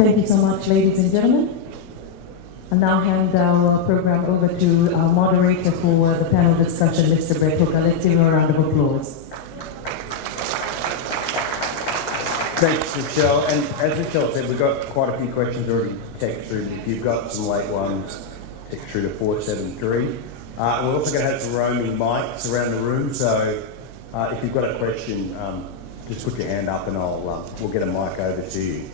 Thank you so much, ladies and gentlemen. I'll now hand our program over to our moderator for the panel discussion, Mr. Brett Hooker. Let's give him a round of applause. Thanks, Michelle. And as Michelle said, we've got quite a few questions already text through. If you've got some late ones, text through to 473. We're also going to have some roaming mics around the room, so if you've got a question, just put your hand up and we'll get a mic over to you.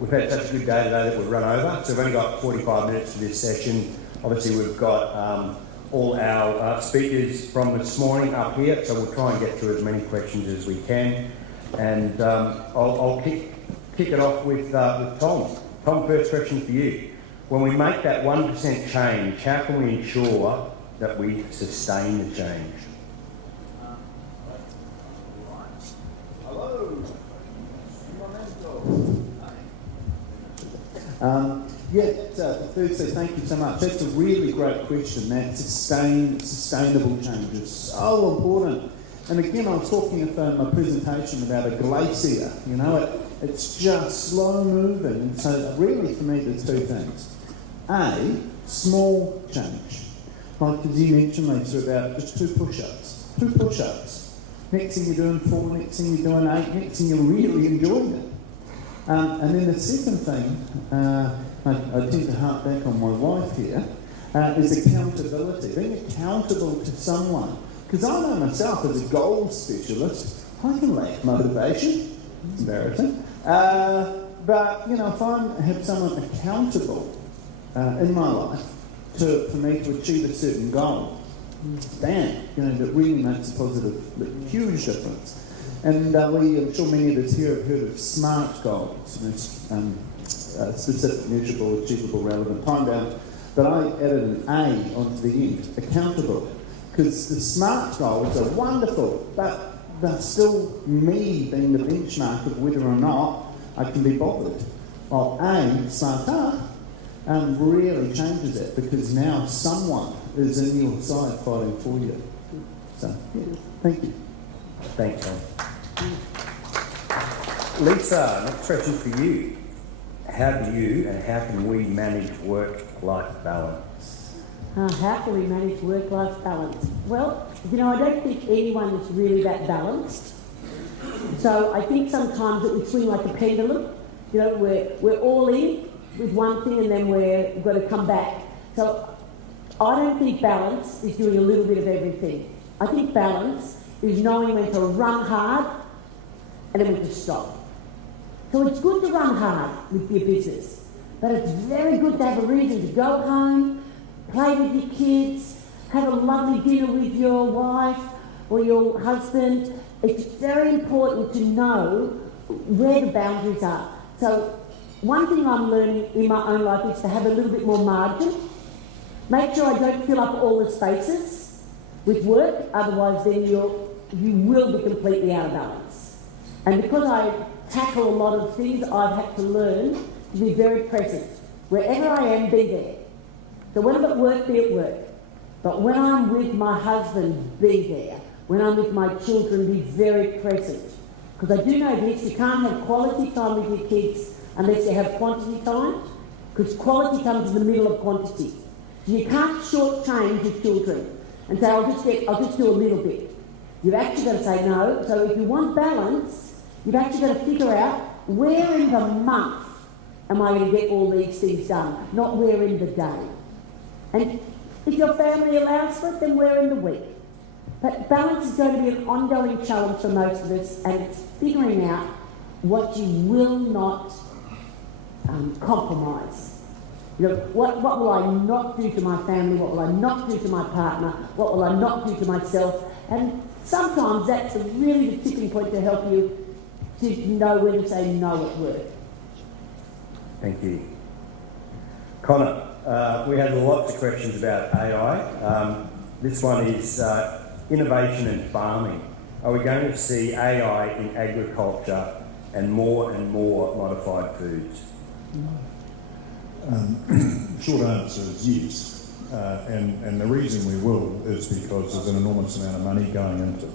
We've had such a good day today that we've run over, so we've only got 45 minutes for this session. Obviously, we've got all our speakers from this morning up here, so we'll try and get through as many questions as we can. And I'll kick it off with Tom. Tom, first question for you. When we make that 1% change, how can we ensure that we sustain the change? Hello. Firstly, thank you so much. That's a really great question. That sustainable change is so important. And again, I was talking in my presentation about a glacier. You know, it's just slow moving. And so really for me, there's two things. A, small change. Like as you mentioned, Lisa, about just 2 push-ups. 2 push-ups. Next thing you're doing 4, next thing you're doing 8, next thing you're really enjoying it. And then the second thing, I tend to harp back on my wife here, is accountability. Being accountable to someone. Because I know myself as a goals specialist, I can lack motivation. It's embarrassing. But, you know, if I have someone accountable in my life for me to achieve a certain goal, bam, you know, that really makes a positive, huge difference. And I'm sure many of us here have heard of SMART goals, you know, specific, measurable, achievable, relevant, time-bound. But I added an A onto the end, accountable. Because the SMART goals are wonderful, but they're still me being the benchmark of whether or not I can be bothered. While A, SMART, really changes it, because now someone is in your side fighting for you. So, yeah, thank you. Thanks, Tom. Lisa, next question for you. How do you and how can we manage work-life balance? How can we manage work-life balance? Well, you know, I don't think anyone is really that balanced. So I think sometimes that we swing like a pendulum. You know, we're all in with one thing and then we've got to come back. So I don't think balance is doing a little bit of everything. I think balance is knowing when to run hard and then when to stop. So it's good to run hard with your business, but it's very good to have a reason to go home, play with your kids, have a lovely dinner with your wife or your husband. It's very important to know where the boundaries are. So one thing I'm learning in my own life is to have a little bit more margin. Make sure I don't fill up all the spaces with work, otherwise then you will be completely out of balance. And because I tackle a lot of things, I've had to learn to be very present. Wherever I am, be there. So when I'm at work, be at work. But when I'm with my husband, be there. When I'm with my children, be very present. Because I do know this, you can't have quality time with your kids unless you have quantity time, because quality comes in the middle of quantity. So you can't shortchange your children and say, I'll just do a little bit. You've actually got to say no. So if you want balance, you've actually got to figure out where in the month am I going to get all these things done, not where in the day. And if your family allows for it, then where in the week. But balance is going to be an ongoing challenge for most of us, and it's figuring out what you will not compromise. You know, what will I not do to my family? What will I not do to my partner? What will I not do to myself? And sometimes that's really the tipping point to help you to know when to say no at work. Thank you. Connor, we had lots of questions about AI. This one is innovation in farming. Are we going to see AI in agriculture and more modified foods? Short answer is yes. And the reason we will is because there's an enormous amount of money going into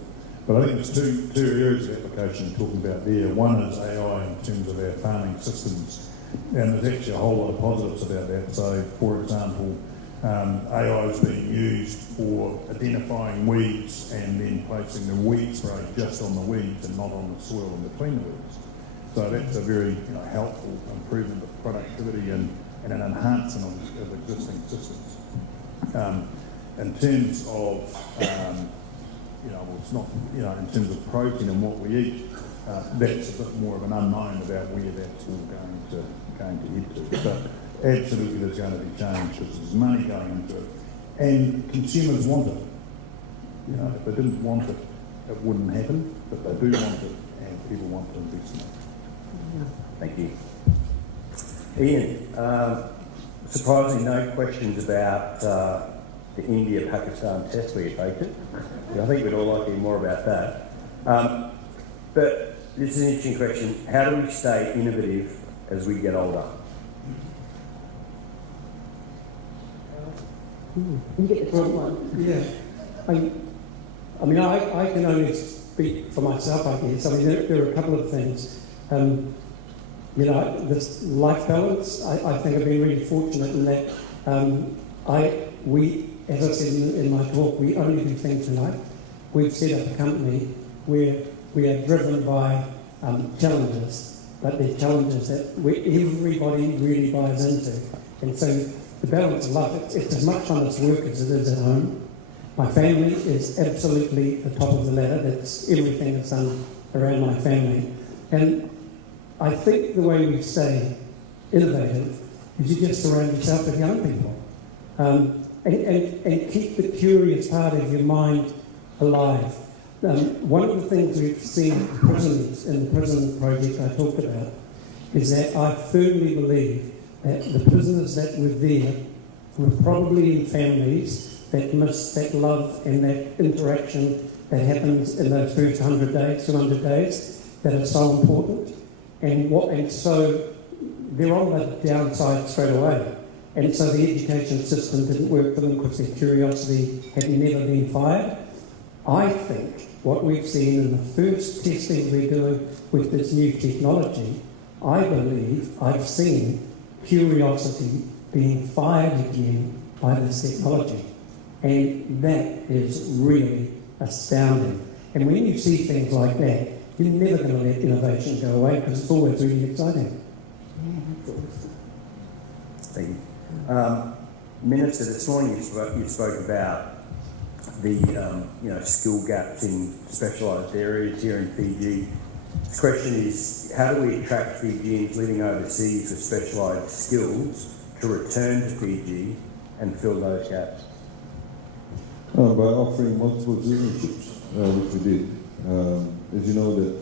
But I think there's two areas of application we're talking about there. One is AI in terms of our farming systems, and there's actually a whole lot of positives about that. So, for example, AI is being used for identifying weeds and then placing the weed spray just on the weeds and not on the soil in between the weeds. So that's a very helpful improvement of productivity and an enhancement of existing systems. In terms of it's not in terms of protein and what we eat, that's a bit more of an unknown about where that's all going to head to. But absolutely, there's going to be change because there's money going into it, and consumers want it. If they didn't want it, it wouldn't happen. But they do want it, and people want to invest in it. Thank you. Ian, surprisingly, no questions about the India-Pakistan test where you take it. I think we'd all like to hear more about that. But this is an interesting question. How do we stay innovative as we get older? You get the front one. Yeah. I mean, I can only speak for myself, I guess. I mean, there are a couple of things. This life balance, I think I've been really fortunate in that we, as I said in my talk, we only do things in life. We've set up a company where we are driven by challenges, but they're challenges that everybody really buys into. And so the balance of life, it's as much fun as work as it is at home. My family is absolutely the top of the ladder. That's everything that's done around my family. And I think the way we stay innovative is you just surround yourself with young people. And keep the curious part of your mind alive. One of the things we've seen in the prison project I talked about is that I firmly believe that the prisoners that were there were probably in families that miss that love and that interaction that happens in those first 100 days, 200 days, that are so important. And so they're on the downside straight away. And so the education system didn't work for them because their curiosity had never been fired. I think what we've seen in the first testing we're doing with this new technology, I believe I've seen curiosity being fired again by this technology. And that is really astounding. And when you see things like that, you're never going to let innovation go away because it's always really exciting. Yeah, that's awesome. Thank you. Minister, this morning you spoke about the skill gaps in specialised areas here in Fiji. The question is, how do we attract Fijians living overseas with specialised skills to return to Fiji and fill those gaps? By offering multiple citizenships, which we did. As you know that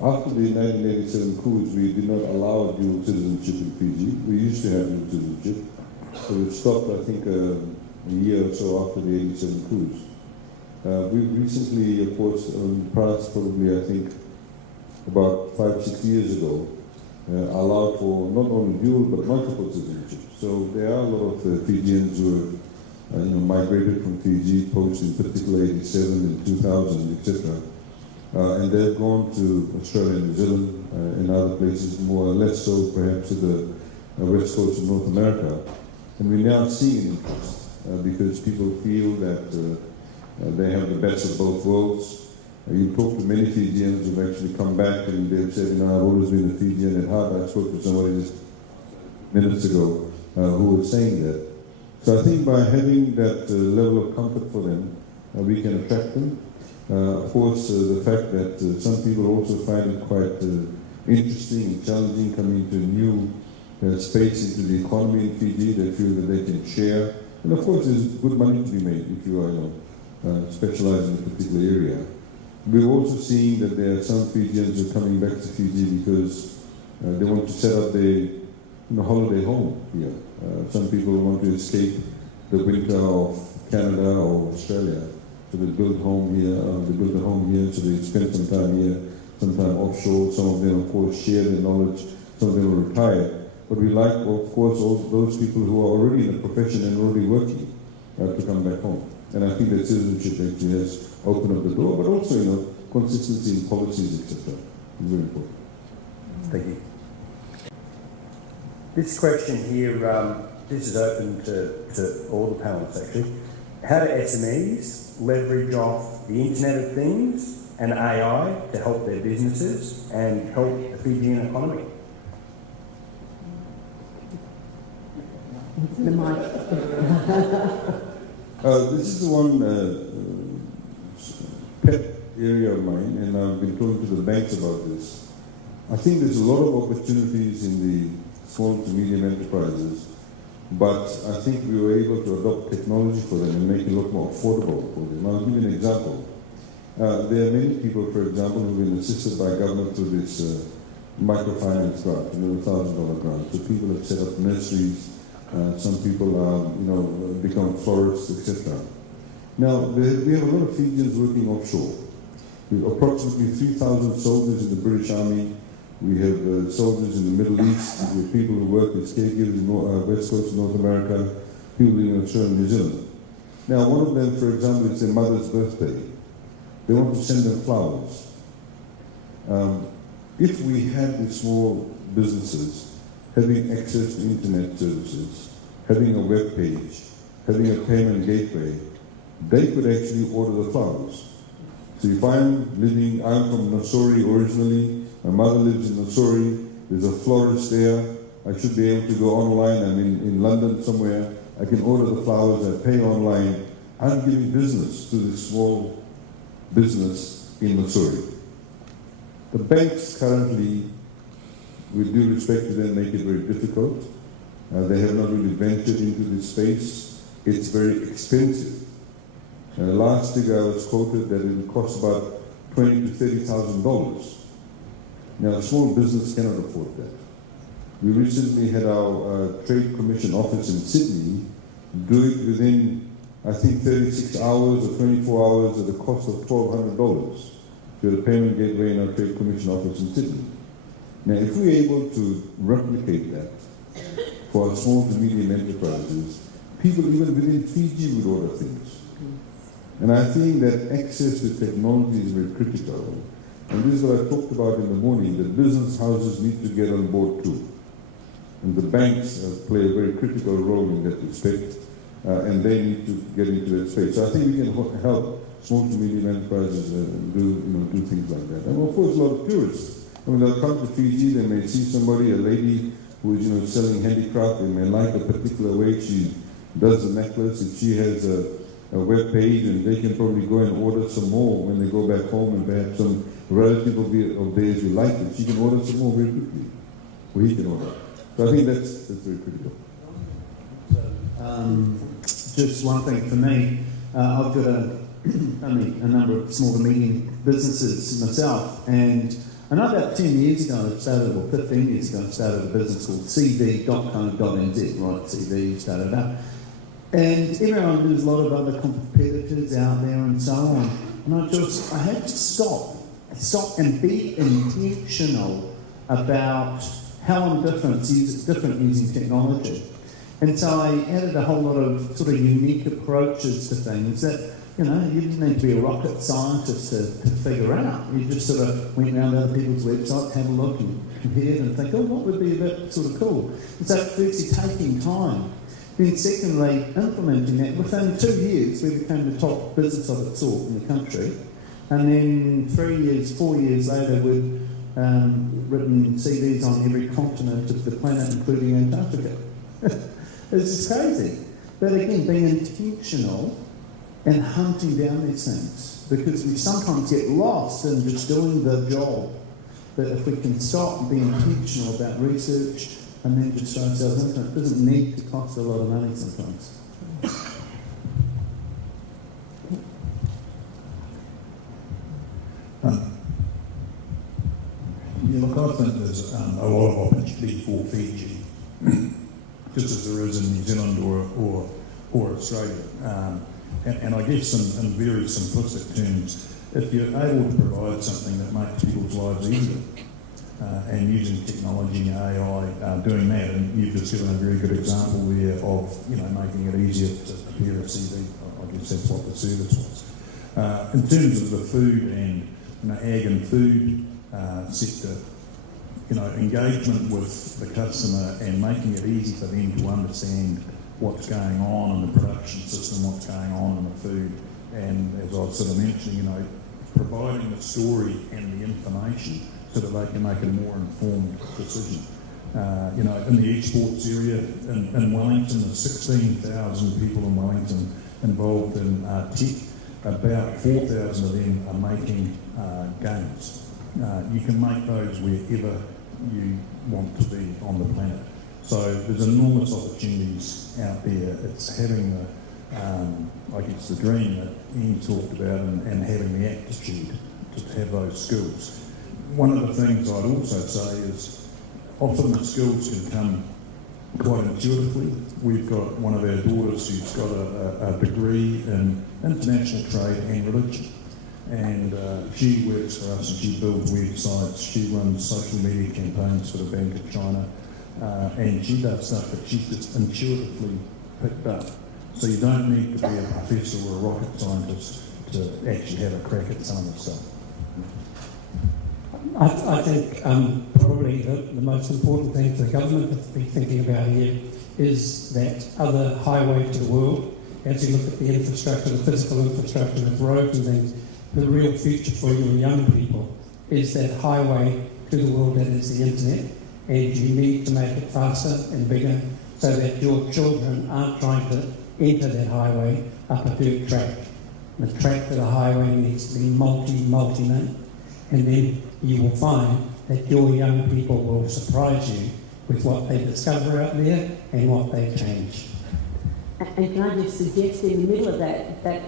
after the 1987 coup, we did not allow dual citizenship in Fiji. We used to have dual citizenship, so it stopped, I think, a year or so after the 87 coups. We've recently, of course, past probably, I think, about 5-6 years ago, allowed for not only dual but multiple citizenship. So there are a lot of Fijians who have migrated from Fiji post, in particular, 87 and 2000, etc. And they've gone to Australia and New Zealand and other places, more or less so perhaps to the west coast of North America. And we're now seeing an interest because people feel that they have the best of both worlds. You talk to many Fijians who've actually come back and they've said, I've always been a Fijian at heart. I spoke to somebody just minutes ago who was saying that. So I think by having that level of comfort for them, we can attract them. Of course, the fact that some people also find it quite interesting and challenging coming to a new space into the economy in Fiji. They feel that they can share. And of course, there's good money to be made if you are specialized in a particular area. We're also seeing that there are some Fijians who are coming back to Fiji because they want to set up their holiday home here. Some people want to escape the winter of Canada or Australia. So they build a home here, so they spend some time here, some time offshore. Some of them, of course, share their knowledge. Some of them are retired. But we like, of course, all those people who are already in the profession and already working to come back home. And I think that citizenship actually has open up the door, but also, consistency in policies, etc. is very important. Thank you. This question here, this is open to all the panelists actually. How do SMEs leverage off the Internet of Things and AI to help their businesses and help the Fijian economy? The mic. This is the one pet area of mine, and I've been talking to the banks about this. I think there's a lot of opportunities in the small to medium enterprises, but I think we were able to adopt technology for them and make it a lot more affordable for them. I'll give you an example. There are many people, for example, who have been assisted by government through this microfinance grant, the $1,000 grant. So people have set up nurseries. Some people become florists, etc. Now, we have a lot of Fijians working offshore. We have approximately 3,000 soldiers in the British Army. We have soldiers in the Middle East. We have people who work as caregivers in the West Coast of North America, people in Australia and New Zealand. Now, one of them, for example, it's their mother's birthday. They want to send them flowers. If we had the small businesses having access to internet services, having a web page, having a payment gateway, they could actually order the flowers. So if I'm from Nassori originally, my mother lives in Nassori, there's a florist there, I should be able to go online, I'm in London somewhere, I can order the flowers, I pay online, I'm giving business to this small business in Nassori. The banks currently, with due respect to them, make it very difficult. They have not really ventured into this space. It's very expensive. Last year I was quoted that it would cost about $20,000 to $30,000. Now, a small business cannot afford that. We recently had our Trade Commission office in Sydney do it within, I think, 36 hours or 24 hours at a cost of $1,200 to the payment gateway in our Trade Commission office in Sydney. Now, if we're able to replicate that for our small to medium enterprises, people even within Fiji would order things. And I think that access to technology is very critical. And this is what I talked about in the morning, that business houses need to get on board too. And the banks play a very critical role in that respect, and they need to get into that space. So I think we can help small to medium enterprises do things like that. And of course, a lot of tourists. I mean, they'll come to Fiji, they may see somebody, a lady who is selling handicraft, they may like a particular way she does the necklace. If she has a web page, and they can probably go and order some more when they go back home, and perhaps some relative of theirs who like it, she can order some more very quickly, or he can order. So I think that's very critical. Just one thing for me, I've got a number of small to medium businesses myself, and I know about 10 years ago, 15 years ago, I started a business called cv.co.nz, right, CV started up. And everyone, there's a lot of other competitors out there and so on. And I had to stop and be intentional about how I'm different using technology. And so I added a whole lot of sort of unique approaches to things that, you didn't need to be a rocket scientist to figure out. You just sort of went around other people's websites, had a look and compared and think, what would be a bit sort of cool? And so firstly, taking time. Then secondly, implementing that. Within 2 years, we became the top business of its sort in the country. And then 4 years later, we'd written CVs on every continent of the planet, including Antarctica. It's just crazy. But again, being intentional and hunting down these things, because we sometimes get lost in just doing the job. But if we can stop and be intentional about research and then just throw ourselves into it, it doesn't need to cost a lot of money sometimes. Look, I think there's a lot of opportunity for Fiji, just as there is in New Zealand or Australia. And I guess in very simplistic terms, if you're able to provide something that makes people's lives easier, and using technology and AI, doing that, and you've just given a very good example there of making it easier to prepare a CV. I guess that's what the service was. In terms of the food and ag and food sector, engagement with the customer and making it easy for them to understand what's going on in the production system, what's going on in the food, and as I was sort of mentioning, providing the story and the information so that they can make a more informed decision. In the exports area in Wellington, there's 16,000 people in Wellington involved in tech. About 4,000 of them are making games. You can make those wherever you want to be on the planet. So there's enormous opportunities out there. It's having the dream that Ian talked about and having the aptitude to have those skills. One of the things I'd also say is often the skills can come quite intuitively. We've got one of our daughters who's got a degree in international trade and religion. And she works for us and she builds websites, she runs social media campaigns for the Bank of China, and she does stuff that she's just intuitively picked up. So you don't need to be a professor or a rocket scientist to actually have a crack at some of the stuff. I think probably the most important thing for the government to be thinking about here is that other highway to the world. As you look at the infrastructure, the physical infrastructure of roads and things, the real future for your young people is that highway to the world that is the internet, and you need to make it faster and bigger so that your children aren't trying to enter that highway up a dirt track. The track to the highway needs to be multi-lane, and then you will find that your young people will surprise you with what they discover out there and what they change. And can I just suggest in the middle of that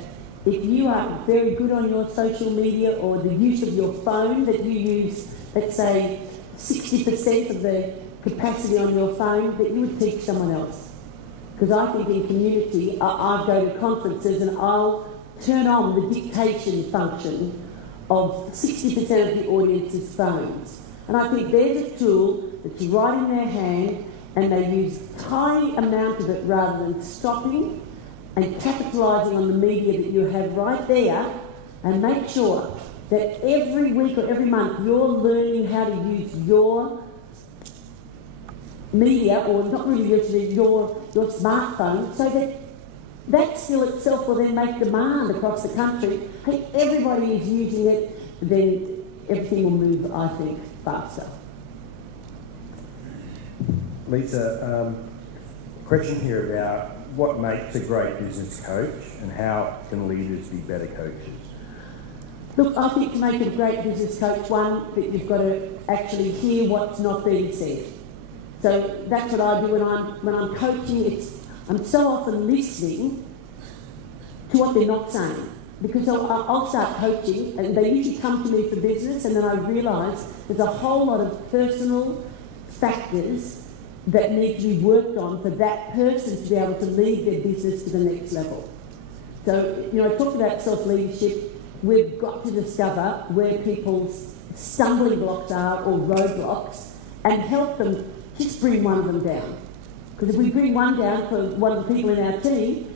if you are very good on your social media or the use of your phone, that you use, let's say, 60% of the capacity on your phone, that you would teach someone else. Because I think in community, I go to conferences and I'll turn on the dictation function of 60% of the audience's phones. And I think there's a tool that's right in their hand, and they use a tiny amount of it rather than stopping and capitalising on the media that you have right there, and make sure that every week or every month you're learning how to use your media, or not really your smartphone, so that skill itself will then make demand across the country. Hey, everybody is using it, then everything will move, I think, faster. Lisa, question here about what makes a great business coach and how can leaders be better coaches? Look, I think to make a great business coach, one, that you've got to actually hear what's not being said. So that's what I do when I'm coaching. I'm so often listening to what they're not saying, because I'll start coaching and they usually come to me for business, and then I realise there's a whole lot of personal factors that need to be worked on for that person to be able to lead their business to the next level. So, I talked about self-leadership. We've got to discover where people's stumbling blocks are or roadblocks and help them just bring one of them down. Because if we bring one down for one of the people in our team,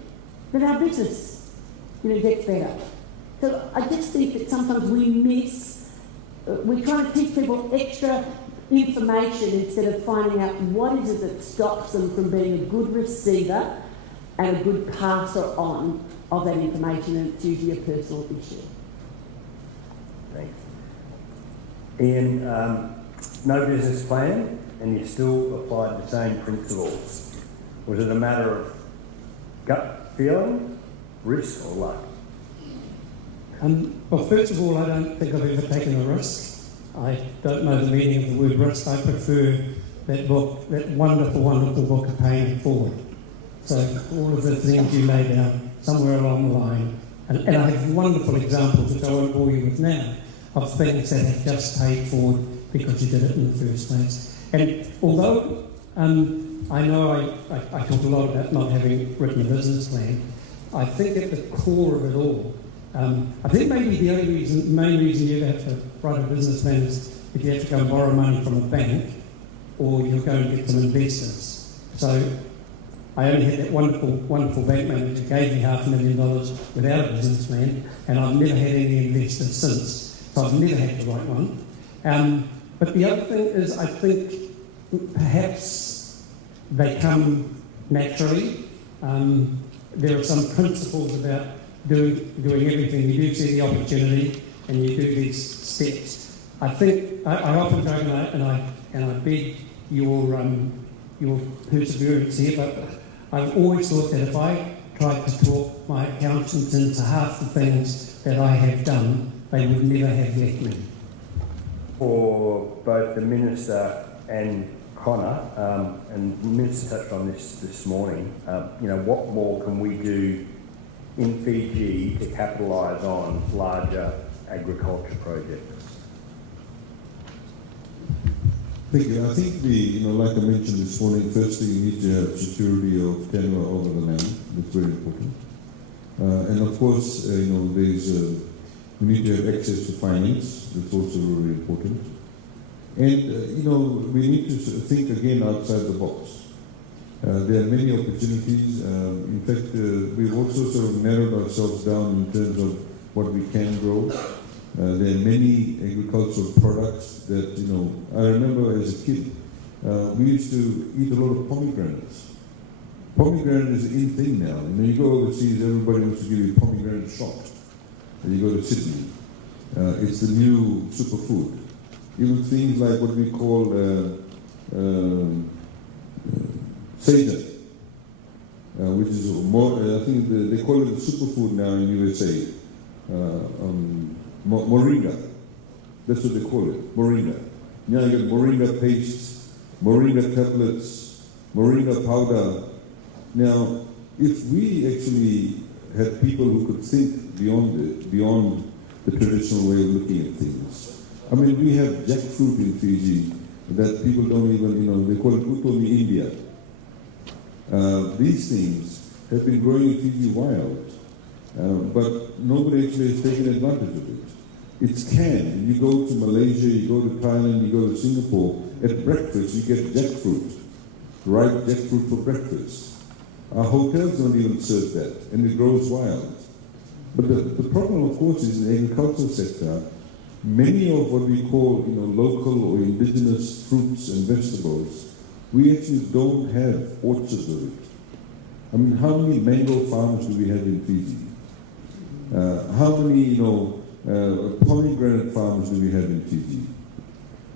then our business, gets better. So I just think that sometimes we're trying to teach people extra information instead of finding out what is it that stops them from being a good receiver and a good passer on of that information, and it's usually a personal issue. Thanks. Ian, no business plan, and you still applied the same principles. Was it a matter of gut feeling, risk, or luck? Well, first of all, I don't think I've ever taken a risk. I don't know the meaning of the word risk. I prefer that book, that wonderful, wonderful book of Paying It Forward. So all of the things you lay down somewhere along the line, and I have wonderful examples, which I won't bore you with now, of things that have just paid forward because you did it in the first place. And although I know I talk a lot about not having written a business plan, I think at the core of it all, I think maybe the main reason you ever have to write a business plan is if you have to go and borrow money from a bank, or you're going to get some investors. So I only had that wonderful bank manager who gave me $500,000 without a business plan, and I've never had any investors since. So I've never had the right one. But the other thing is, I think perhaps they come naturally. There are some principles about doing everything. You do see the opportunity, and you do these steps. I think I often joke and I beg your perseverance here, but I've always thought that if I tried to talk my accountants into half the things that I have done, they would never have left me. For both the Minister and Connor, and the Minister touched on this morning, what more can we do in Fiji to capitalise on larger agriculture projects? Thank you. I think like I mentioned this morning, firstly you need to have security of tenure over the land. That's very important. And of course, we need to have access to finance. That's also very important. And we need to think again outside the box. There are many opportunities. In fact, we've also sort of narrowed ourselves down in terms of what we can grow. There are many agricultural products that, I remember as a kid, we used to eat a lot of pomegranates. Pomegranate is an in thing now. You go overseas, everybody wants to give you pomegranate shot. And you go to Sydney. It's the new superfood. Even things like what we call seitan, which is more, I think they call it the superfood now in USA. Moringa. That's what they call it, moringa. Now you get moringa paste, moringa tablets, moringa powder. Now, if we actually had people who could think beyond the traditional way of looking at things. I mean, we have jackfruit in Fiji that people don't even, they call it utomi India. These things have been growing in Fiji wild, but nobody actually has taken advantage of it. It's canned. You go to Malaysia, you go to Thailand, you go to Singapore, at breakfast you get jackfruit, ripe jackfruit for breakfast. Our hotels don't even serve that, and it grows wild. But the problem, of course, is in the agricultural sector, many of what we call local or indigenous fruits and vegetables, we actually don't have orchards of it. I mean, how many mango farms do we have in Fiji? How many, pomegranate farms do we have in Fiji?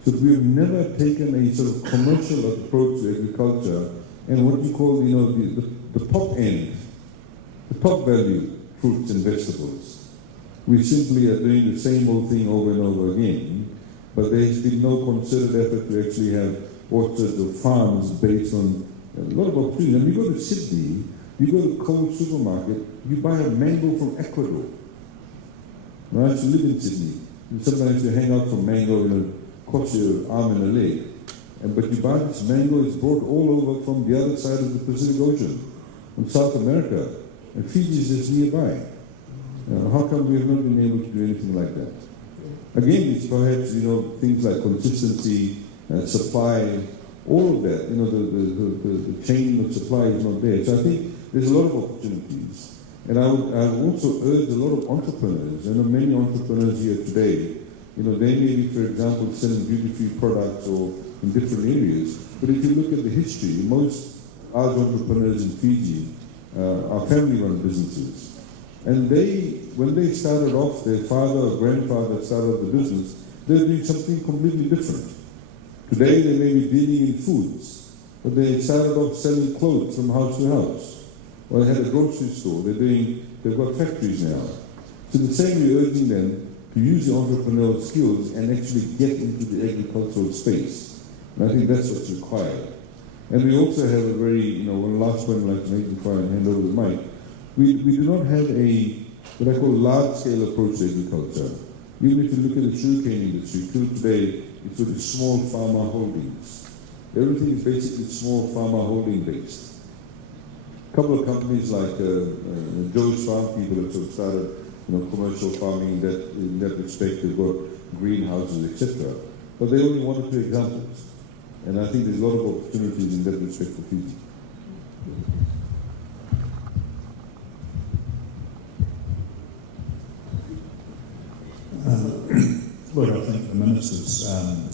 So we have never taken a sort of commercial approach to agriculture and what we call, the top end, the top value fruits and vegetables. We simply are doing the same old thing over and over again, but there has been no concerted effort to actually have orchards or farms based on a lot of opportunities. And you go to Sydney, you go to Coles supermarket, you buy a mango from Ecuador. Now, I used to live in Sydney. And sometimes you hang out for mango and it costs you an arm and a leg. But you buy this mango, it's brought all over from the other side of the Pacific Ocean, from South America. And Fiji is just nearby. How come we have not been able to do anything like that? Again, it's perhaps, things like consistency, supply, all of that, the chain of supply is not there. So I think there's a lot of opportunities. And I would also urge a lot of entrepreneurs. I know many entrepreneurs here today, they may be, for example, selling duty-free products or in different areas. But if you look at the history, most large entrepreneurs in Fiji are family-run businesses. And when they started off, their father or grandfather started the business, they were doing something completely different. Today they may be dealing in foods, but they started off selling clothes from house to house. Or they had a grocery store, they've got factories now. So the same, we're urging them to use the entrepreneurial skills and actually get into the agricultural space. And I think that's what's required. And we also have a very, one last point I'd like to make before I hand over the mic. We do not have what I call large-scale approach to agriculture. Even if you look at the sugarcane industry, till today, it's sort of small farmer holdings. Everything is basically small farmer holding based. A couple of companies like Joe's Farm people have sort of started commercial farming in that respect. They've got greenhouses, etc. But they're only one or two examples. And I think there's a lot of opportunities in that respect for Fiji. Minister's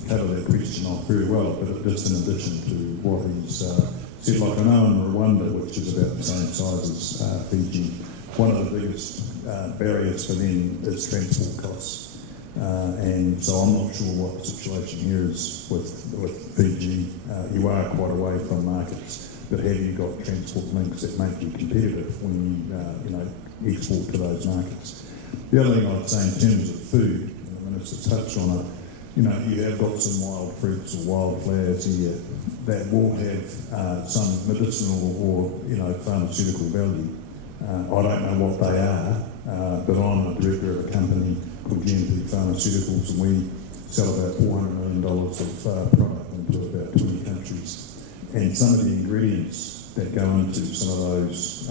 covered that question off very well, but just in addition to what he's said, like I know in Rwanda, which is about the same size as Fiji, one of the biggest barriers for them is transport costs. And so I'm not sure what the situation here is with Fiji. You are quite away from markets, but have you got transport links that make you competitive when you export to those markets? The other thing I'd say in terms of food, and the Minister touched on it, you have got some wild fruits or wildflowers here that will have some medicinal or pharmaceutical value. I don't know what they are, but I'm a director of a company called GMP Pharmaceuticals, and we sell about $400 million of product into about 20 countries. And some of the ingredients that go into some of those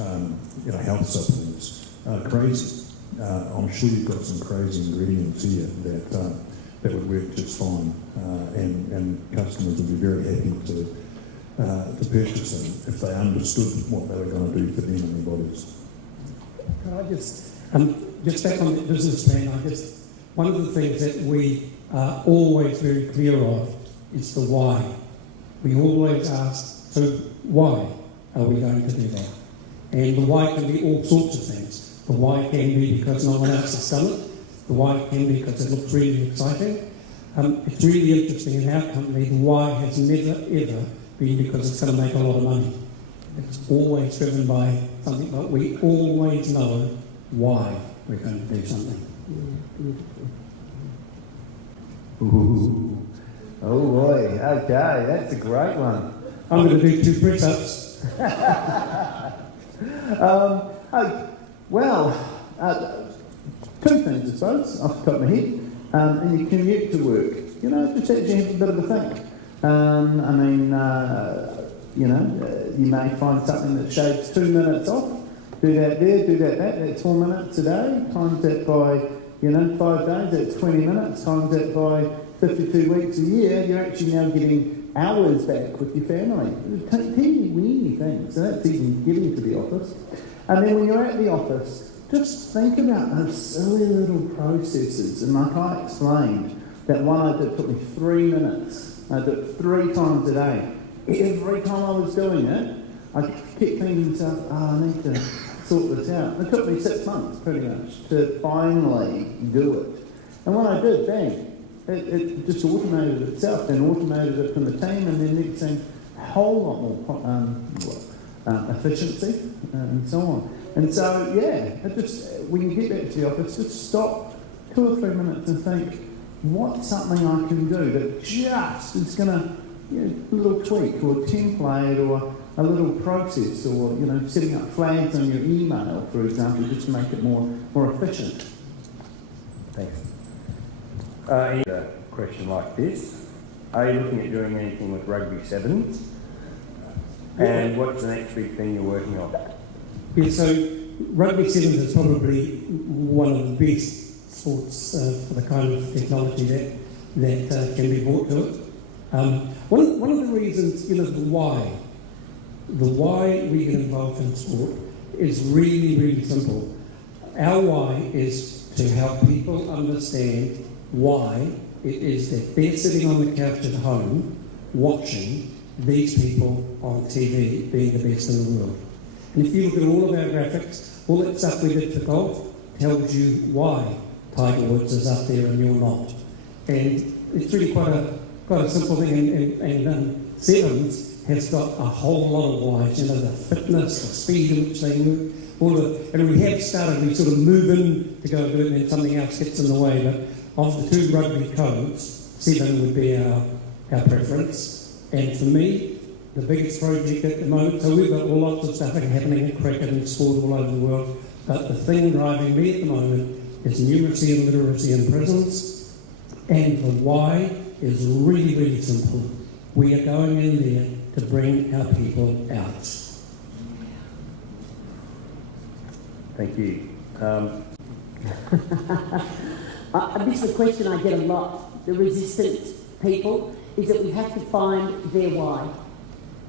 health supplements are crazy. I'm sure you've got some crazy ingredients here that would work just fine, and customers would be very happy to purchase them if they understood what they were going to do for them and their bodies. Can I just back on the business plan, one of the things that we are always very clear of is the why. We always ask, so why are we going to do that? And the why can be all sorts of things. The why can be because no one else has done it. The why can be because it looks really exciting. It's really interesting in our company, the why has never ever been because it's going to make a lot of money. It's always driven by something, but we always know why we're going to do something. Ooh. Oh boy, okay, that's a great one. I'm going to do 2 press-ups. Two things, I suppose, off the top of my head. And you commute to work, just actually have a bit of a think. You may find something that shaves 2 minutes off. Do that there, do that, that's 4 minutes a day. Times that by, 5 days, that's 20 minutes. Times that by 52 weeks a year, you're actually now getting hours back with your family. Teeny weeny things. So that's even getting to the office. And then when you're at the office, just think about those silly little processes. And like I explained, that one I did took me 3 minutes. I did it 3 times a day. Every time I was doing it, I kept thinking to myself, I need to sort this out. It took me 6 months, pretty much, to finally do it. And when I did, bang, it just automated itself, and automated it from the team, and then next thing, a whole lot more efficiency, and so on. And so, when you get back to the office, just stop 2 or 3 minutes and think, what's something I can do that just is going to, a little tweak or a template or a little process, or setting up flags on your email, for example, just to make it more efficient. Thanks. A question like this: are you looking at doing anything with rugby sevens? And what's the next big thing you're working on? Yeah, so rugby sevens is probably one of the best sports for the kind of technology that can be brought to it. One of the reasons, the why we get involved in sport is really, really simple. Our why is to help people understand why it is that they're sitting on the couch at home watching these people on TV being the best in the world. And if you look at all of our graphics, all that stuff we did for golf tells you why Tiger Woods is up there and you're not. And it's really quite a simple thing, and sevens has got a whole lot of whys, the fitness, the speed in which they move, and we have started, we sort of move in to go do it and then something else gets in the way, but of the 2 rugby codes, 7 would be our preference. And for me, the biggest project at the moment, so we've got lots of stuff happening in cricket and sport all over the world, but the thing driving me at the moment is numeracy and literacy in prisons, and the why is really, really simple. We are going in there to bring our people out. Thank you. This is a question I get a lot. The resistant people is that we have to find their why.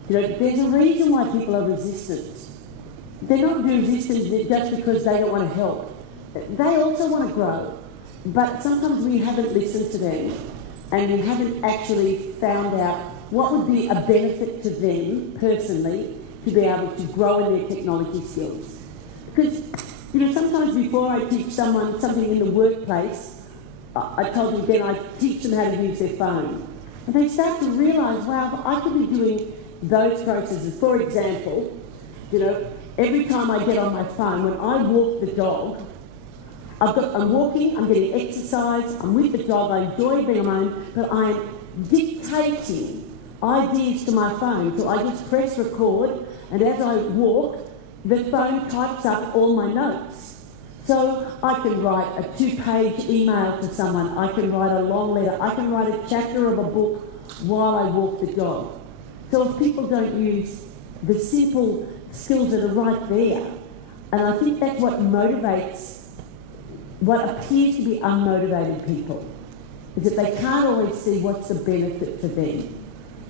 There's a reason why people are resistant. They're not resistant just because they don't want to help. They also want to grow, but sometimes we haven't listened to them. and we haven't actually found out what would be a benefit to them personally to be able to grow in their technology skills. Because, you know, sometimes before I teach someone something in the workplace, I told them then I teach them how to use their phone. And they start to realise, wow, I could be doing those processes. For example, you know, every time I get on my phone, when I walk the dog, I'm walking, I'm getting exercise, I'm with the dog, I enjoy being on my own, but I'm dictating ideas to my phone. So I just press record, and as I walk, the phone types up all my notes. So I can write a 2-page email to someone, I can write a long letter, I can write a chapter of a book while I walk the dog. So if people don't use the simple skills that are right there, and I think that's what motivates what appears to be unmotivated people, is that they can't always see what's the benefit for them.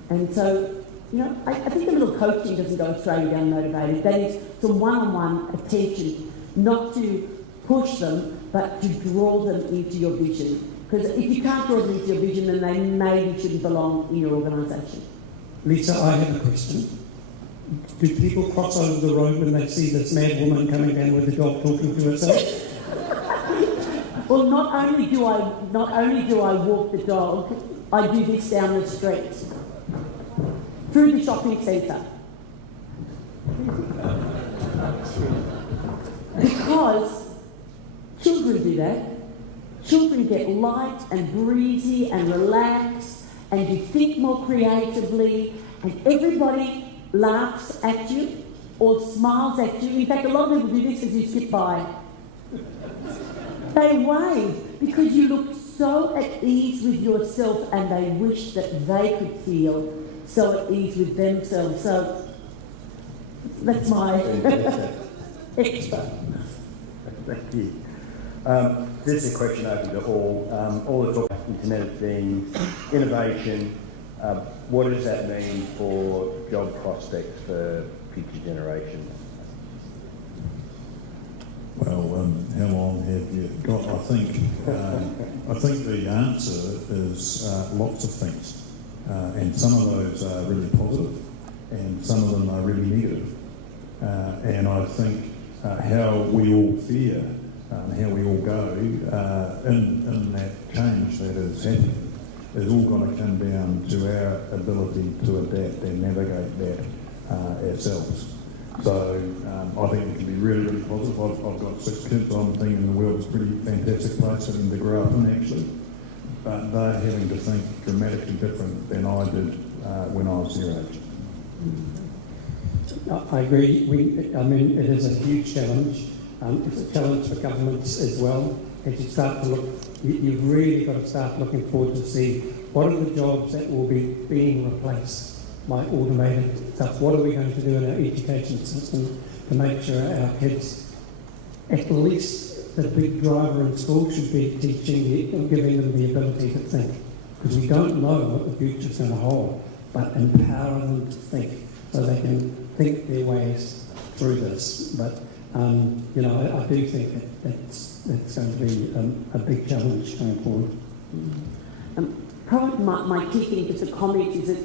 And so, you know, I think a little coaching doesn't go straight down motivated. That is some one-on-one attention, not to push them, but to draw them into your vision. Because if you can't draw them into your vision, then they maybe shouldn't belong in your organisation. Lisa, I have a question. Do people cross over the road when they see this mad woman coming down with the dog talking to herself? Well, not only do I walk the dog, I do this down the street, through the shopping centre. Because children do that. Children get light and breezy and relaxed, and you think more creatively, and everybody laughs at you or smiles at you. In fact, a lot of people do this as you skip by. They wave because you look so at ease with yourself, and they wish that they could feel so at ease with themselves. So that's my extra. Thank you. This is a question open to all the talk about Internet of Things, innovation. What does that mean for job prospects for future generations? Well, how long have you got? I think the answer is lots of things, and some of those are really positive, and some of them are really negative. And I think how we all fare, how we all go in that change that is happening is all going to come down to our ability to adapt and navigate that ourselves. So I think it can be really, really positive. I've got 6 kids. I'm thinking the world's a pretty fantastic place for them to grow up in, actually. But they're having to think dramatically different than I did when I was their age. I agree. I mean, it is a huge challenge. It's a challenge for governments as well. As you start to look, you've really got to start looking forward to see what are the jobs that will be being replaced by automated stuff. What are we going to do in our education system to make sure our kids, at least the big driver in school, should be teaching and giving them the ability to think? Because we don't know what the future's going to hold, but empower them to think so they can think their ways through this. But you know, I do think that that's going to be a big challenge going forward. Probably my key thing, just a comment, is that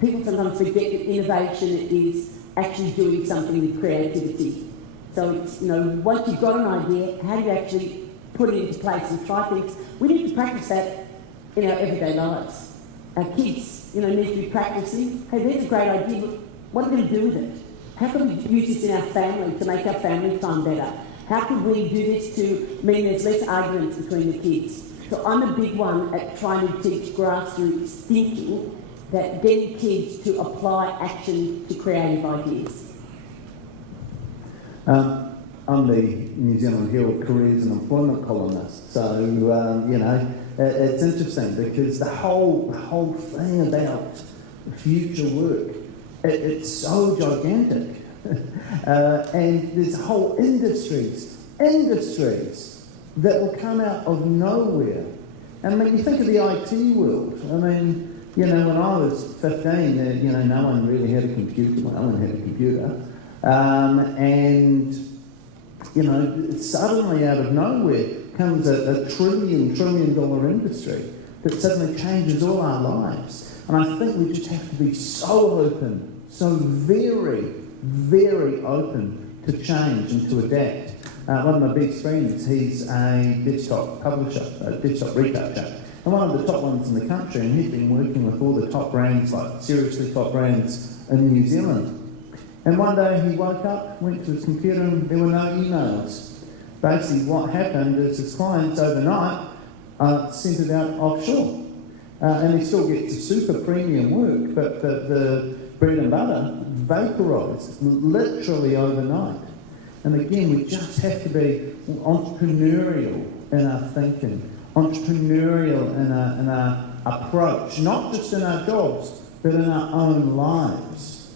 people sometimes forget that innovation is actually doing something with creativity. So it's, you know, once you've got an idea, how do you actually put it into place and try things? We need to practice that in our everyday lives. Our kids, you know, need to be practicing. Hey, there's a great idea, but what are we going to do with it? How can we use this in our family to make our family time better? How can we do this to mean there's less arguments between the kids? So I'm a big one at trying to teach grassroots thinking, that getting kids to apply action to creative ideas. I'm the New Zealand Herald Careers and Employment columnist, so you know, it's interesting because the whole thing about future work, it's so gigantic, and there's whole industries that will come out of nowhere. And when you think of the IT world, I mean, you know, when I was 15, you know, no one really had a computer. Well, no one had a computer, and you know, suddenly out of nowhere comes a $1 trillion industry that suddenly changes all our lives. And I think we just have to be so open, so very, very open to change and to adapt. One of my best friends, he's a desktop publisher, a desktop retailer, and one of the top ones in the country, and he's been working with all the top brands, like seriously top brands in New Zealand. And one day he woke up, went to his computer, and there were no emails. Basically what happened is his clients overnight sent it out offshore. And he still gets a super premium work, but the bread and butter vaporised literally overnight. And again, we just have to be entrepreneurial in our thinking, entrepreneurial in our approach, not just in our jobs, but in our own lives.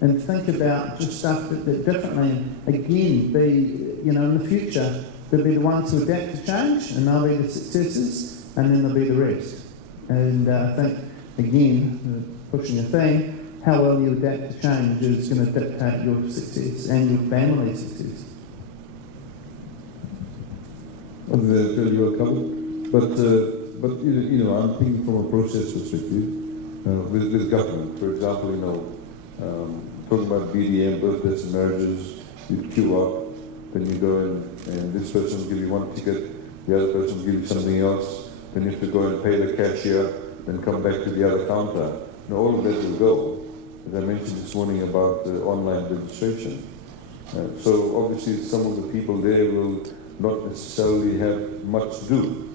And think about just stuff that differently, and again, be, in the future, they'll be the ones who adapt to change, and they'll be the successes, and then there'll be the rest. And I think, again, pushing a theme, how well you adapt to change is going to dictate your success and your family's success. You are covered, but I'm thinking from a process perspective with government. For example, talking about BDM, birthdays and marriages, you queue up, then you go in, and this person will give you one ticket, the other person will give you something else, then you have to go and pay the cashier, then come back to the other counter. All of that will go. As I mentioned this morning about the online registration. So obviously some of the people there will not necessarily have much to do.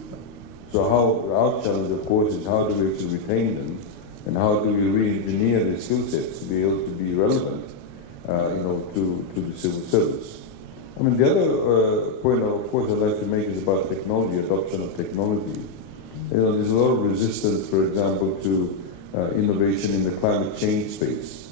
So our challenge, of course, is how do we actually retain them, and how do we re-engineer their skill sets to be able to be relevant, to the civil service. I mean, the other point, of course, I'd like to make is about technology, adoption of technology. There's a lot of resistance, for example, to innovation in the climate change space.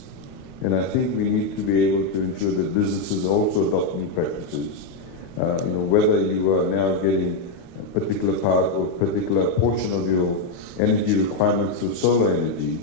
And I think we need to be able to ensure that businesses also adopt new practices. Whether you are now getting a particular part or particular portion of your energy requirements through solar energy,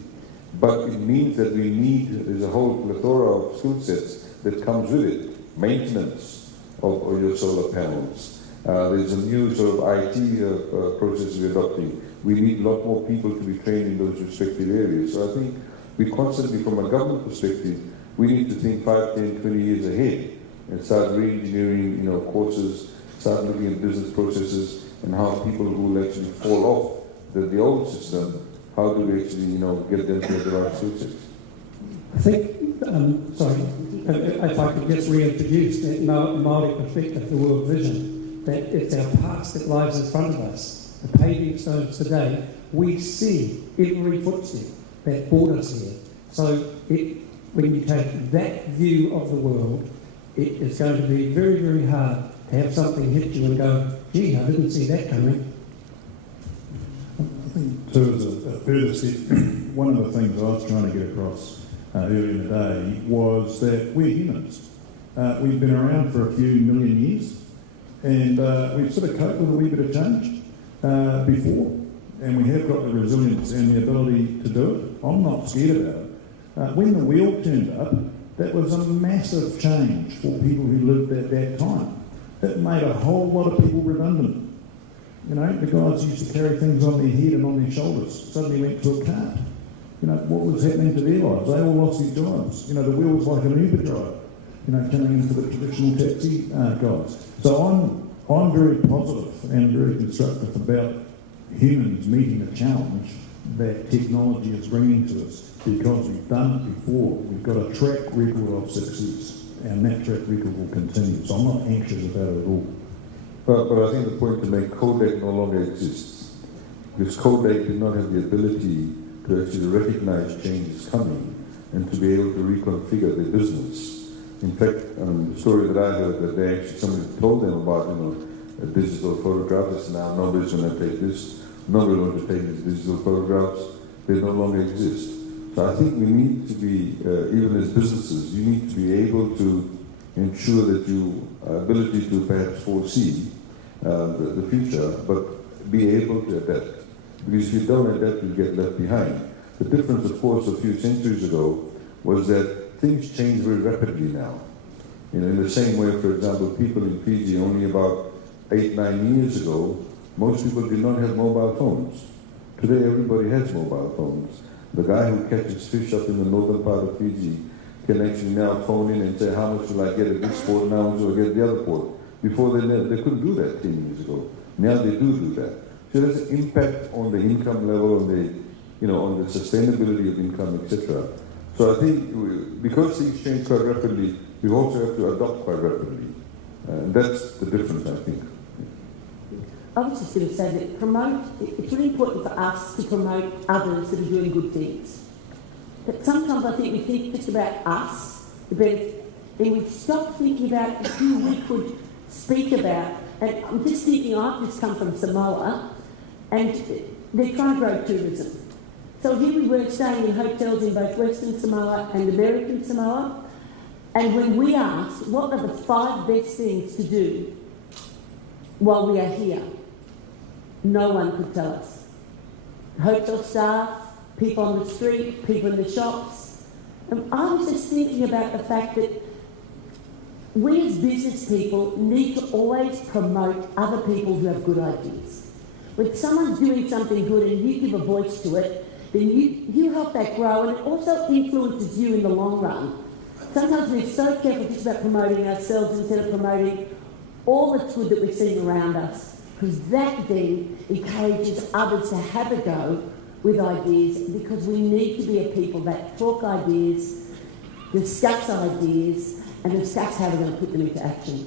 but it means that there's a whole plethora of skill sets that comes with it. Maintenance of your solar panels. There's a new sort of IT process we're adopting. We need a lot more people to be trained in those respective areas. So I think we constantly, from a government perspective, we need to think 5, 10, 20 years ahead and start re-engineering, courses, start looking at business processes and how people who will actually fall off the old system, how do we actually, get them to the right skill sets? I think, if I could just reintroduce that Māori perspective, the world vision, that it's our past that lies in front of us. The paving stones today, we see every footstep that brought us here. So when you take that view of the world, it is going to be very, very hard to have something hit you and go, gee, I didn't see that coming. I think, too, as a further step, one of the things I was trying to get across earlier in the day was that we're humans. We've been around for a few million years, and we've sort of coped with a wee bit of change before, and we have got the resilience and the ability to do it. I'm not scared about it. When the wheel turned up, that was a massive change for people who lived at that time. It made a whole lot of people redundant. The guys used to carry things on their head and on their shoulders, suddenly went to a cart. What was happening to their lives? They all lost their jobs. The wheel was like an Uber driver, coming into the traditional taxi guys. So I'm very positive and very constructive about humans meeting the challenge that technology is bringing to us, because we've done it before. We've got a track record of success, and that track record will continue. So I'm not anxious about it at all. But I think the point to make, Kodak no longer exists. Because Kodak did not have the ability to actually recognize changes coming and to be able to reconfigure their business. In fact, the story that I heard, that somebody told them about, a digital photograph, is now nobody's going to take this, nobody wants to take these digital photographs, they no longer exist. So I think we need to be, even as businesses, you need to be able to ensure that your ability to perhaps foresee the future, but be able to adapt. Because if you don't adapt, you get left behind. The difference, of course, a few centuries ago was that things change very rapidly now. In the same way, for example, people in Fiji only about 8-9 years ago, most people did not have mobile phones. Today everybody has mobile phones. The guy who catches fish up in the northern part of Fiji can actually now phone in and say, how much will I get at this port, now much will I get at the other port. Before they couldn't do that 10 years ago. Now they do that. So there's an impact on the income level, on the sustainability of income, etc. So I think because things change quite rapidly, we also have to adopt quite rapidly. And that's the difference, I think. I was just going to say that it's really important for us to promote others that are doing good things. But sometimes I think we think just about us, and we stop thinking about who we could speak about. And I'm just thinking, I've just come from Samoa, and they're trying to grow tourism. So here we were staying in hotels in both Western Samoa and American Samoa, and when we asked what are the 5 best things to do while we are here, no one could tell us. Hotel staff, people on the street, people in the shops. And I was just thinking about the fact that we as business people need to always promote other people who have good ideas. When someone's doing something good and you give a voice to it, then you help that grow, and it also influences you in the long run. Sometimes we're so careful just about promoting ourselves instead of promoting all that's good that we're seeing around us, because that then encourages others to have a go with ideas, because we need to be a people that talk ideas, discuss ideas, and discuss how we're going to put them into action.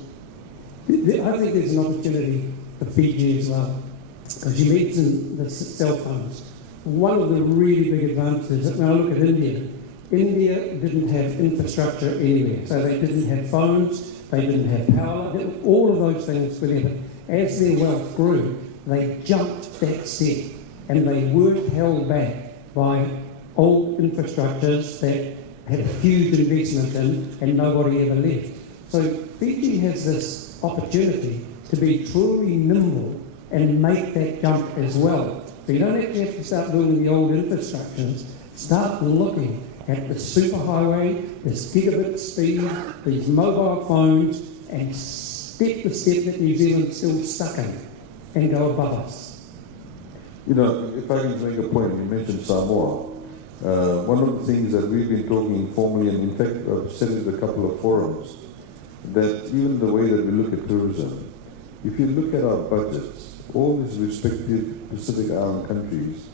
I think there's an opportunity for Fiji as well, because you mentioned the cell phones. One of the really big advantages, when I look at India didn't have infrastructure anywhere, so they didn't have phones, they didn't have power, all of those things were there. But as their wealth grew, they jumped that step, and they weren't held back by old infrastructures that had a huge investment in and nobody ever left. So Fiji has this opportunity to be truly nimble and make that jump as well. So you don't actually have to start building the old infrastructures. Start looking at the superhighway, this gigabit speed, these mobile phones, and step the step that New Zealand's still stuck in, and go above us. You know, if I can make a point, you mentioned Samoa. One of the things that we've been talking informally, and in fact I've said it at a couple of forums, that even the way that we look at tourism, if you look at our budgets, all these respective Pacific Island countries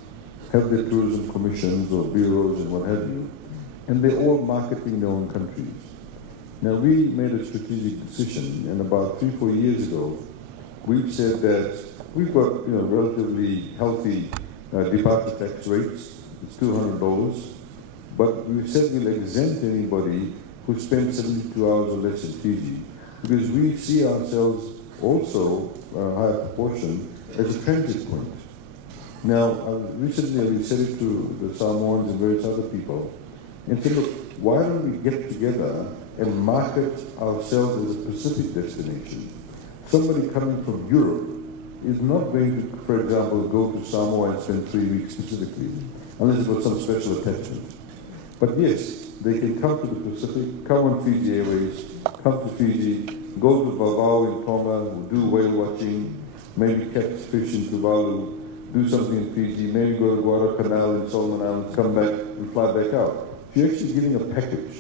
have their tourism commissions or bureaus and what have you, and they're all marketing their own countries. Now we made a strategic decision, and about 3-4 years ago, we've said that we've got relatively healthy departure tax rates. It's $200, but we've said we'll exempt anybody who spends 72 hours or less in Fiji, because we see ourselves also a higher proportion as a transit point. Now, recently we said it to the Samoans and various other people, and said, look, why don't we get together and market ourselves as a Pacific destination? Somebody coming from Europe is not going to, for example, go to Samoa and spend 3 weeks specifically, unless it's got some special attachment. But yes, they can come to the Pacific, come on Fiji Airways, come to Fiji, go to Vavau in Tonga, do whale watching, maybe catch fish in Tuvalu, do something in Fiji, maybe go to Guadalcanal in Solomon Islands, come back and fly back out. So you're actually getting a package.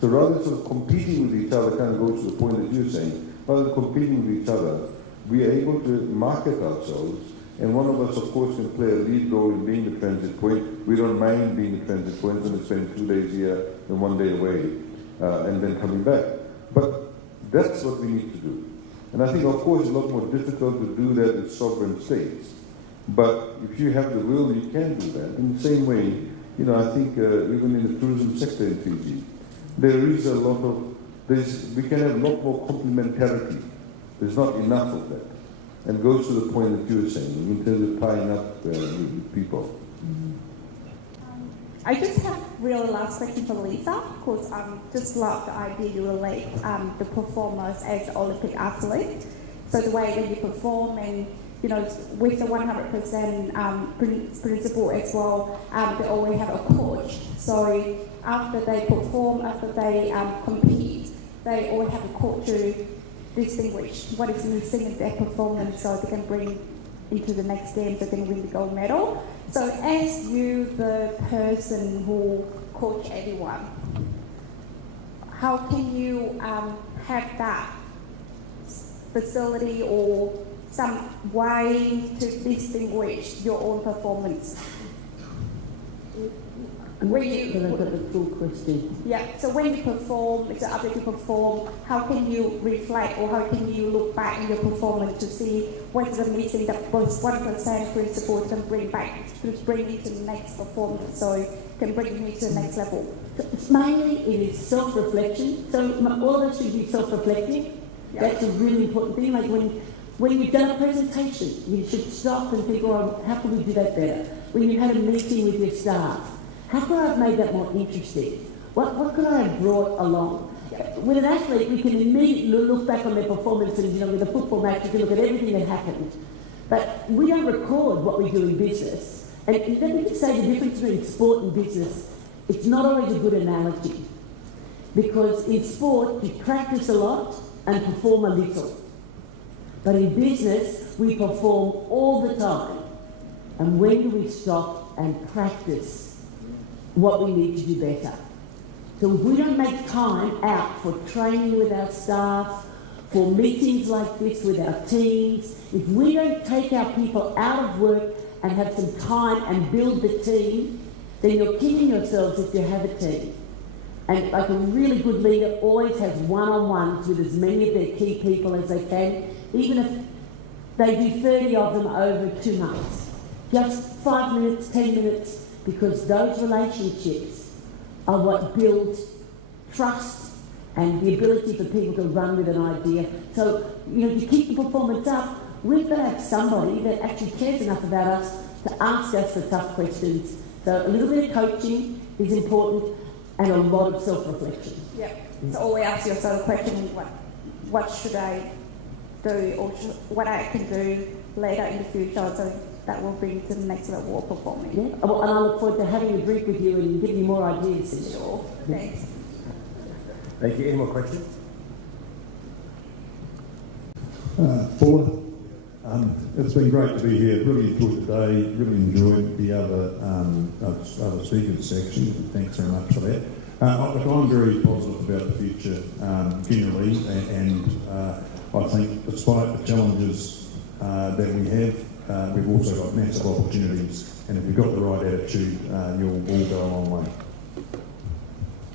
So rather than sort of competing with each other, kind of goes to the point that you're saying, rather than competing with each other, we are able to market ourselves, and one of us, of course, can play a lead role in being the transit point. We don't mind being the transit point and spending 2 days here and 1 day away, and then coming back. But that's what we need to do. And I think, of course, it's a lot more difficult to do that with sovereign states. But if you have the will, you can do that. In the same way, I think even in the tourism sector in Fiji, there is a lot of, we can have a lot more complementarity. There's not enough of that. And goes to the point that you were saying, in terms of tying up with people. I just have really last question for Lisa, because just love the idea you relate the performers as Olympic athlete. So the way that you perform and, with the 100% principle as well, they always have a coach. So after they perform, after they compete, they always have a coach to distinguish what is missing in their performance, so they can bring into the next games, they're going to win the gold medal. So as you, the person who coach everyone, how can you have that facility or some way to distinguish your own performance? When you got the full question. Yeah, so when you perform, if the other people perform, how can you reflect or how can you look back in your performance to see what's the missing, that was 1% principle can bring back, to bring you to the next performance, so it can bring you to the next level? Mainly it is self-reflection, so all of us should be self-reflective. Yeah. That's a really important thing. Like when you've done a presentation, you should stop and think, oh, how can we do that better? When you had a meeting with your staff, how could I have made that more interesting? What could I have brought along? With an athlete, we can immediately look back on their performance and, with a football match, we can look at everything that happened. But we don't record what we do in business. And let me just say the difference between sport and business, it's not always a good analogy. Because in sport, you practice a lot and perform a little. But in business, we perform all the time. And when do we stop and practice what we need to do better? So if we don't make time out for training with our staff, for meetings like this with our teams, if we don't take our people out of work and have some time and build the team, then you're kidding yourselves if you have a team. And like a really good leader always has one-on-ones with as many of their key people as they can, even if they do 30 of them over 2 months. Just 5 minutes, 10 minutes, because those relationships are what build trust and the ability for people to run with an idea. So, to keep the performance up, we've got to have somebody that actually cares enough about us to ask us the tough questions. So a little bit of coaching is important and a lot of self-reflection. Yeah. So always ask yourself the question, what should I do, or what I can do later in the future, so that will bring to the next level of performing. Yeah, and I look forward to having a drink with you and giving you more ideas. Sure. Thanks. Thank you. Any more questions? Paula, it's been great to be here. Really enjoyed the day. Really enjoyed the other speakers section. Thanks very much for that. I'm very positive about the future generally, and I think despite the challenges that we have, we've also got massive opportunities, and if we've got the right attitude, you'll all go a long way.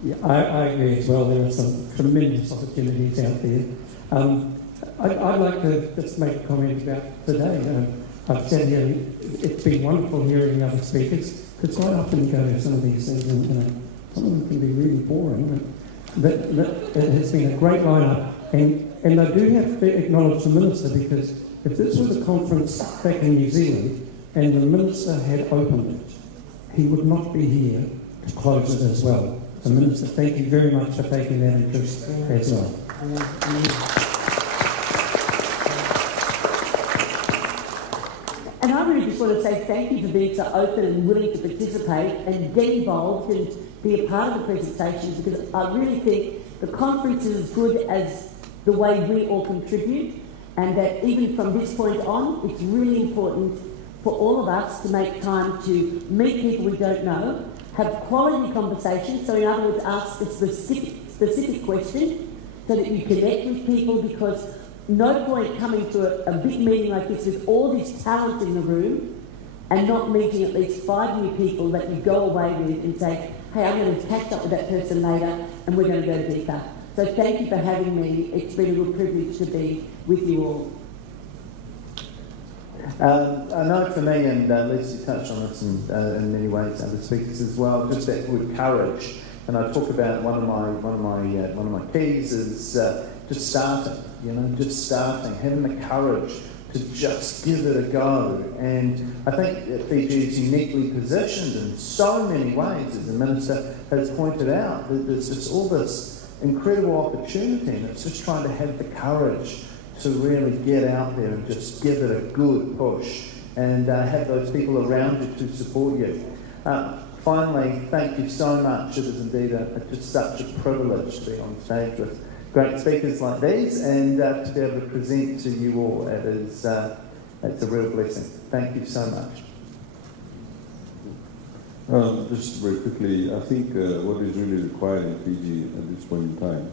Yeah, I agree as well. There are some tremendous opportunities out there. I'd like to just make a comment about today. I've said here, it's been wonderful hearing other speakers, because quite often you go to some of these things and some of them can be really boring. But it has been a great lineup, and I do have to acknowledge the Minister, because if this was a conference back in New Zealand and the Minister had opened it, he would not be here to close it as well. So Minister, thank you very much for taking that interest as well. And I really just want to say thank you for being so open and willing to participate and get involved and be a part of the presentation, because I really think the conference is as good as the way we all contribute, and that even from this point on, it's really important for all of us to make time to meet people we don't know, have quality conversations, so in other words, ask a specific question so that you connect with people, because no point coming to a big meeting like this with all this talent in the room and not meeting at least 5 new people that you go away with and say, hey, I'm going to catch up with that person later and we're going to go deeper. So thank you for having me. It's been a real privilege to be with you all. I know for me, and Lisa touched on this in many ways, other speakers as well, just that word courage. And I talk about one of my keys is just starting. Just starting, having the courage to just give it a go. And I think that Fiji is uniquely positioned in so many ways, as the Minister has pointed out, that there's just all this incredible opportunity, and it's just trying to have the courage to really get out there and just give it a good push and have those people around you to support you. Finally, thank you so much. It is indeed just such a privilege to be on stage with great speakers like these and to be able to present to you all. It is That's a real blessing. Thank you so much. Just very quickly, I think what is really required in Fiji at this point in time,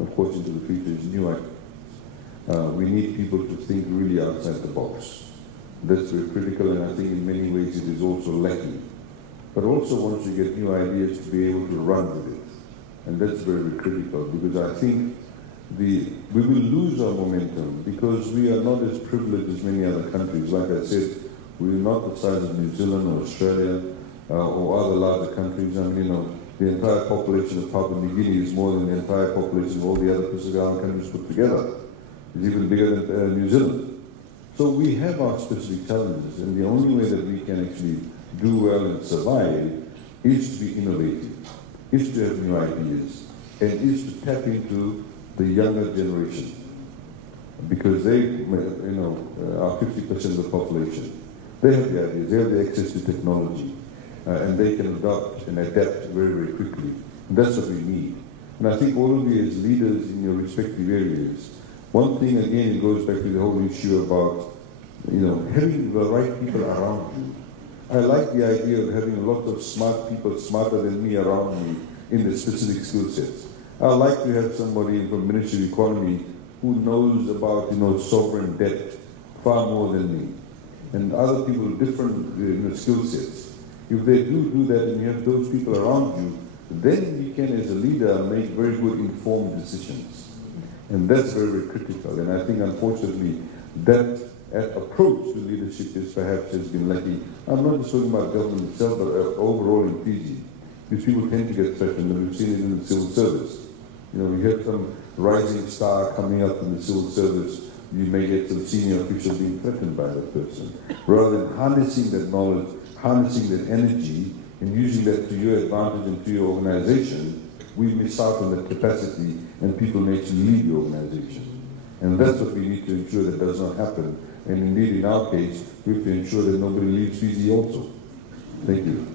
of course into the future, is new ideas. We need people to think really outside the box. That's very critical, and I think in many ways it is also lacking. But also once you get new ideas, to be able to run with it. And that's very, very critical, because I think we will lose our momentum because we are not as privileged as many other countries. Like I said, we are not the size of New Zealand or Australia or other larger countries. I mean, the entire population of Papua New Guinea is more than the entire population of all the other Pacific Island countries put together. It's even bigger than New Zealand. So we have our specific challenges, and the only way that we can actually do well and survive is to be innovative, is to have new ideas, and is to tap into the younger generation, because they, are 50% of the population. They have the ideas, they have the access to technology, and they can adopt and adapt very, very quickly. And that's what we need. And I think all of you as leaders in your respective areas, one thing again, it goes back to the whole issue about, having the right people around you. I like the idea of having a lot of smart people, smarter than me, around me in the specific skill sets. I like to have somebody from Ministry of Economy who knows about, sovereign debt far more than me, and other people with different skill sets. If they do that and you have those people around you, then you can, as a leader, make very good informed decisions. And that's very, very critical. And I think, unfortunately, that approach to leadership has been lacking. I'm not just talking about government itself, but overall in Fiji. Because people tend to get threatened, and we've seen it in the civil service. We have some rising star coming up in the civil service, you may get some senior official being threatened by that person. Rather than harnessing that knowledge, harnessing that energy, and using that to your advantage and to your organization, we miss out on that capacity, and people may actually leave the organization. And that's what we need to ensure that does not happen. And indeed, in our case, we have to ensure that nobody leaves Fiji also. Thank you.